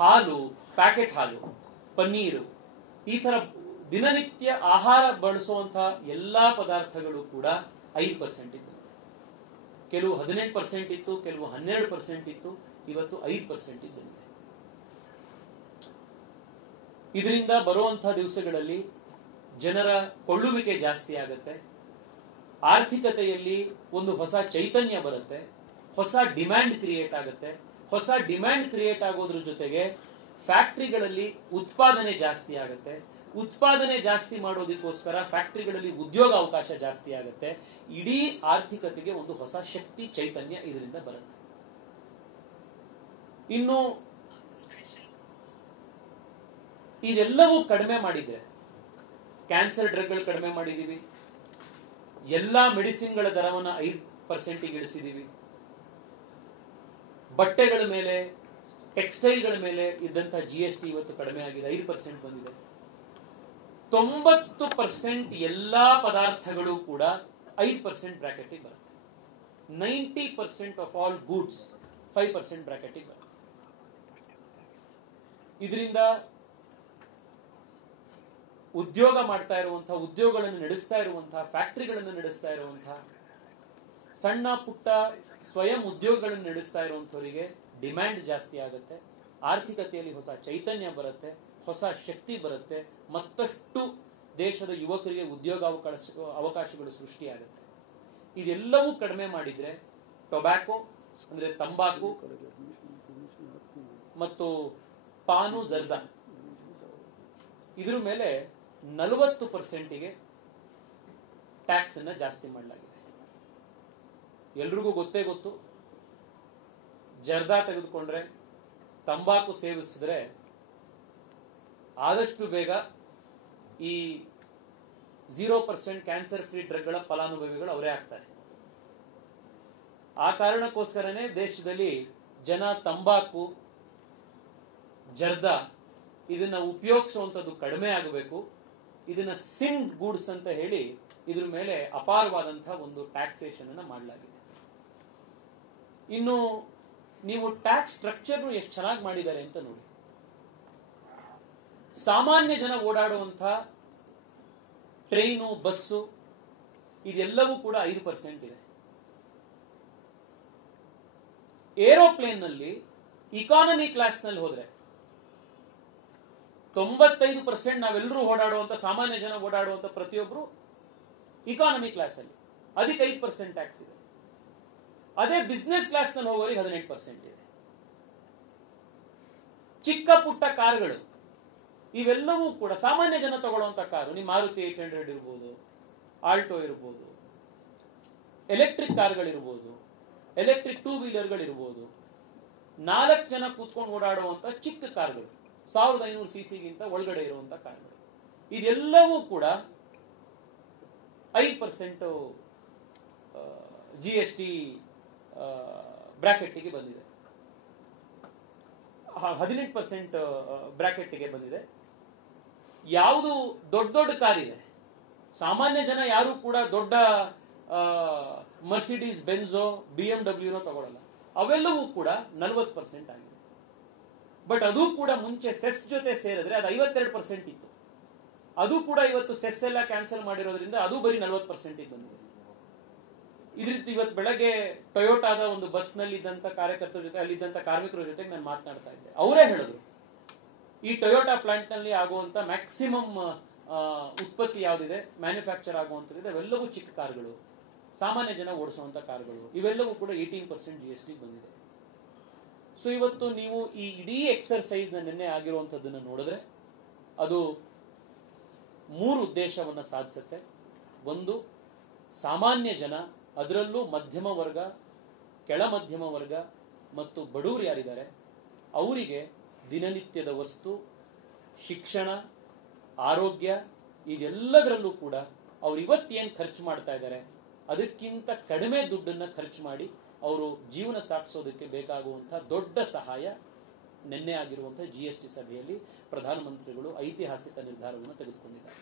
ಹಾಲು, ಪ್ಯಾಕೆಟ್ ಹಾಲು, ಪನ್ನೀರು, ಈ ತರ ದಿನನಿತ್ಯ ಆಹಾರ ಬಳಸುವಂತಹ ಎಲ್ಲಾ ಪದಾರ್ಥಗಳು ಕೂಡ 5% ಇತ್ತು. ಕೆಲವು 18% ಇತ್ತು, ಕೆಲವು 12% ಇತ್ತು, ಇವತ್ತು 5% ಇತ್ತು. ಇದರಿಂದ ಬರುವಂತಹ ದಿವಸಗಳಲ್ಲಿ ಜನರ ಕೊಳ್ಳುವಿಕೆ ಜಾಸ್ತಿ ಆಗುತ್ತೆ, ಆರ್ಥಿಕತೆಯಲ್ಲಿ ಒಂದು ಹೊಸ ಚೈತನ್ಯ ಬರುತ್ತೆ, ಹೊಸ ಡಿಮ್ಯಾಂಡ್ ಕ್ರಿಯೇಟ್ ಆಗುತ್ತೆ. ಹೊಸ ಡಿಮ್ಯಾಂಡ್ ಕ್ರಿಯೇಟ್ ಆಗೋದ್ರ ಜೊತೆಗೆ ಫ್ಯಾಕ್ಟ್ರಿಗಳಲ್ಲಿ ಉತ್ಪಾದನೆ ಜಾಸ್ತಿ ಆಗುತ್ತೆ. ಉತ್ಪಾದನೆ ಜಾಸ್ತಿ ಮಾಡೋದಕ್ಕೋಸ್ಕರ ಫ್ಯಾಕ್ಟ್ರಿಗಳಲ್ಲಿ ಉದ್ಯೋಗ ಅವಕಾಶ ಜಾಸ್ತಿ ಆಗುತ್ತೆ. ಇಡೀ ಆರ್ಥಿಕತೆಗೆ ಒಂದು ಹೊಸ ಶಕ್ತಿ ಚೈತನ್ಯ ಇದರಿಂದ ಬರುತ್ತೆ. ಇನ್ನು ಇದೆಲ್ಲವೂ ಕಡಿಮೆ ಮಾಡಿದ್ರೆ, ಕ್ಯಾನ್ಸರ್ ಡ್ರಗ್ಗಳು ಕಡಿಮೆ ಮಾಡಿದೀವಿ, ಎಲ್ಲಾ ಮೆಡಿಸಿನ್ಗಳ ದರವನ್ನು 5% ಇಳಿಸಿದೀವಿ, ಬಟ್ಟೆಗಳ ಮೇಲೆ, ಟೆಕ್ಸ್ಟೈಲ್ಗಳ ಮೇಲೆ ಇದ್ದಂತ GST ಇವತ್ತು ಕಡಿಮೆ ಆಗಿದೆ, 5% ಬಂದಿದೆ. 90% ಎಲ್ಲಾ ಪದಾರ್ಥಗಳು ಕೂಡ 5% ಬ್ರಾಕೆಟ್ ಬರುತ್ತೆ. 90% ಆಫ್ ಆಲ್ ಗೂಡ್ಸ್ 5% ಬ್ರಾಕೆಟ್ ಬರುತ್ತೆ. ಇದರಿಂದ ಉದ್ಯೋಗ ಮಾಡ್ತಾ ಇರುವಂತಹ, ಉದ್ಯೋಗಗಳನ್ನು ನಡೆಸ್ತಾ ಇರುವಂತಹ, ಫ್ಯಾಕ್ಟರಿಗಳನ್ನು ನಡೆಸ್ತಾ ಇರುವಂತಹ, ಸಣ್ಣ ಪುಟ್ಟ ಸ್ವಯಂ ಉದ್ಯೋಗಗಳನ್ನು ನಡೆಸ್ತಾ ಇರುವಂತವರಿಗೆ ಡಿಮ್ಯಾಂಡ್ ಜಾಸ್ತಿ ಆಗುತ್ತೆ. ಆರ್ಥಿಕತೆಯಲ್ಲಿ ಹೊಸ ಚೈತನ್ಯ ಬರುತ್ತೆ, ಹೊಸ ಶಕ್ತಿ ಬರುತ್ತೆ, ಮತ್ತಷ್ಟು ದೇಶದ ಯುವಕರಿಗೆ ಉದ್ಯೋಗ ಅವಕಾಶಗಳು ಸೃಷ್ಟಿಯಾಗುತ್ತೆ. ಇದೆಲ್ಲವೂ ಕಡಿಮೆ ಮಾಡಿದ್ರೆ ಟೊಬ್ಯಾಕೋ ಅಂದ್ರೆ ತಂಬಾಕು ಮತ್ತು ಪಾನು, ಜರ್ದಾ, ಇದ್ರ ಮೇಲೆ 40%ಗೆ ಟ್ಯಾಕ್ಸ್ ಅನ್ನ ಜಾಸ್ತಿ ಮಾಡಲಾಗಿದೆ. ಎಲ್ರಿಗೂ ಗೊತ್ತೇ ಗೊತ್ತು, ಜರ್ದಾ ತೆಗೆದುಕೊಂಡ್ರೆ, ತಂಬಾಕು ಸೇವಿಸಿದ್ರೆ ಆದಷ್ಟು ಬೇಗ ಈ 0% ಕ್ಯಾನ್ಸರ್ ಫ್ರೀ ಡ್ರಗ್ಗಳ ಫಲಾನುಭವಿಗಳು ಅವರೇ ಆಗ್ತಾರೆ. ಆ ಕಾರಣಕ್ಕೋಸ್ಕರನೇ ದೇಶದಲ್ಲಿ ಜನ ತಂಬಾಕು, ಜರ್ದಾ ಇದನ್ನ ಉಪಯೋಗಿಸುವಂಥದ್ದು ಕಡಿಮೆ ಆಗಬೇಕು, ಇದನ್ನ ಸಿನ್ ಗೂಡ್ಸ್ ಅಂತ ಹೇಳಿ ಇದ್ರ ಮೇಲೆ ಅಪಾರವಾದಂತಹ ಒಂದು ಟ್ಯಾಕ್ಸೇಷನ್ ಅನ್ನ ಮಾಡಲಾಗಿದೆ. ಇನ್ನು ನೀವು ಟ್ಯಾಕ್ಸ್ ಸ್ಟ್ರಕ್ಚರ್ ಎಷ್ಟು ಚೆನ್ನಾಗಿ ಮಾಡಿದ್ದಾರೆ ಅಂತ ನೋಡಿ. ಸಾಮಾನ್ಯ ಜನ ಓಡಾಡುವಂಥ ಟ್ರೈನು, ಬಸ್ಸು ಇದೆಲ್ಲವೂ ಕೂಡ 5% ಇದೆ. ಏರೋಪ್ಲೇನ್ ನಲ್ಲಿ ಇಕಾನಮಿ ಕ್ಲಾಸ್ ನಲ್ಲಿ ಹೋದ್ರೆ 95% ನಾವೆಲ್ಲರೂ ಓಡಾಡುವಂತ, ಸಾಮಾನ್ಯ ಜನ ಓಡಾಡುವಂತ ಪ್ರತಿಯೊಬ್ರು ಇಕಾನಮಿ ಕ್ಲಾಸ್ ಅಲ್ಲಿ, ಅದಕ್ಕೆ 5% ಟ್ಯಾಕ್ಸ್ ಇದೆ. ಅದೇ ಬಿಸ್ನೆಸ್ ಕ್ಲಾಸ್ ನಲ್ಲಿ ಹೋಗೋರಿಗೆ 18% ಇದೆ. ಚಿಕ್ಕ ಪುಟ್ಟ ಕಾರ್ಗಳು ಇವೆಲ್ಲವೂ ಕೂಡ ಸಾಮಾನ್ಯ ಜನ ತಗೊಳ್ಳುವಂತ ಕಾರು, ನಿಮ್ಮ ಮಾರುತಿ 800 ಇರ್ಬೋದು, ಆಲ್ಟೋ ಇರ್ಬೋದು, ಎಲೆಕ್ಟ್ರಿಕ್ ಕಾರ್ಗಳಿರ್ಬೋದು, ಎಲೆಕ್ಟ್ರಿಕ್ 2 ವೀಲರ್ಗಳಿರ್ಬೋದು, 4 ಜನ ಕೂತ್ಕೊಂಡು ಓಡಾಡುವಂತ ಚಿಕ್ಕ ಕಾರ್ಗಳು, 1500 cc ಒಳಗಡೆ ಇರುವಂತ ಕಾರ್ಗಳು, ಇದೆಲ್ಲವೂ ಕೂಡ 5% GST ಬ್ರಾಕೆಟ್ಗೆ ಬಂದಿದೆ, 18% ಬ್ರಾಕೆಟ್ಗೆ ಬಂದಿದೆ. ಯಾವುದು ದೊಡ್ಡ ದೊಡ್ಡ ಕಾರ್ ಇದೆ, ಸಾಮಾನ್ಯ ಜನ ಯಾರು ಕೂಡ ದೊಡ್ಡ ಮರ್ಸಿಡೀಸ್ ಬೆನ್ಝೋ, BMW ತಗೊಳ್ಳಲ್ಲ, ಅವೆಲ್ಲವೂ ಕೂಡ 40% ಆಗಿದೆ. ಬಟ್ ಅದು ಕೂಡ ಮುಂಚೆ ಸೆಸ್ ಜೊತೆ ಸೇರಿದ್ರೆ ಅದು 52% ಇತ್ತು. ಅದು ಕೂಡ ಇವತ್ತು ಸೆಸ್ ಎಲ್ಲ ಕ್ಯಾನ್ಸಲ್ ಮಾಡಿರೋದ್ರಿಂದ ಅದು ಬರೀ 40% ಬಂದಿದೆ. ಇದ್ರಿಂದ ಇವತ್ತು ಬೆಳಗ್ಗೆ ಟೊಯೋಟಾದ ಒಂದು ಬಸ್ ನಲ್ಲಿ ಇದ್ದಂತ ಕಾರ್ಯಕರ್ತರ ಜೊತೆ, ಅಲ್ಲಿದ್ದಂತ ಕಾರ್ಮಿಕರ ಜೊತೆ ನಾನು ಮಾತನಾಡ್ತಾ ಇದ್ದೆ. ಅವರೇ ಹೇಳಿದ್ರು, ಈ ಟೊಯೋಟಾ ಪ್ಲಾಂಟ್ ನಲ್ಲಿ ಆಗುವಂತ ಮ್ಯಾಕ್ಸಿಮಮ್ ಉತ್ಪತ್ತಿ ಯಾವುದಿದೆ, ಮ್ಯಾನುಫ್ಯಾಕ್ಚರ್ ಆಗುವಂತದ್ದು, ಅವೆಲ್ಲವೂ ಚಿಕ್ಕ ಕಾರ್ಗಳು, ಸಾಮಾನ್ಯ ಜನ ಓಡಿಸುವಂತ ಕಾರ್ಗಳು, ಇವೆಲ್ಲವೂ ಕೂಡ 18% GST ಬಂದಿದೆ. ಸೊ ಇವತ್ತು ನೀವು ಈ ಇಡೀ ಎಕ್ಸರ್ಸೈಸ್ ನಿನ್ನೆ ಆಗಿರುವಂತದ್ದನ್ನು ನೋಡಿದ್ರೆ ಅದು 3 ಉದ್ದೇಶವನ್ನ ಸಾಧಿಸುತ್ತೆ. ಒಂದು, ಸಾಮಾನ್ಯ ಜನ, ಅದರಲ್ಲೂ ಮಧ್ಯಮ ವರ್ಗ, ಕೆಳ ಮಧ್ಯಮ ವರ್ಗ ಮತ್ತು ಬಡವರು ಯಾರಿದ್ದಾರೆ ಅವರಿಗೆ ದಿನನಿತ್ಯದ ವಸ್ತು, ಶಿಕ್ಷಣ, ಆರೋಗ್ಯ ಇದೆಲ್ಲದರಲ್ಲೂ ಕೂಡ ಅವ್ರು ಇವತ್ತೇನು ಖರ್ಚು ಮಾಡ್ತಾ ಇದ್ದಾರೆ ಅದಕ್ಕಿಂತ ಕಡಿಮೆ ದುಡ್ಡನ್ನ ಖರ್ಚು ಮಾಡಿ ಅವರು ಜೀವನ ಸಾಗಿಸೋದಕ್ಕೆ ಬೇಕಾಗುವಂತಹ ದೊಡ್ಡ ಸಹಾಯ ನಿನ್ನೆ ಆಗಿರುವಂತಹ GST ಸಭೆಯಲ್ಲಿ ಪ್ರಧಾನಮಂತ್ರಿಗಳು ಐತಿಹಾಸಿಕ ನಿರ್ಧಾರವನ್ನು ತೆಗೆದುಕೊಂಡಿದ್ದಾರೆ.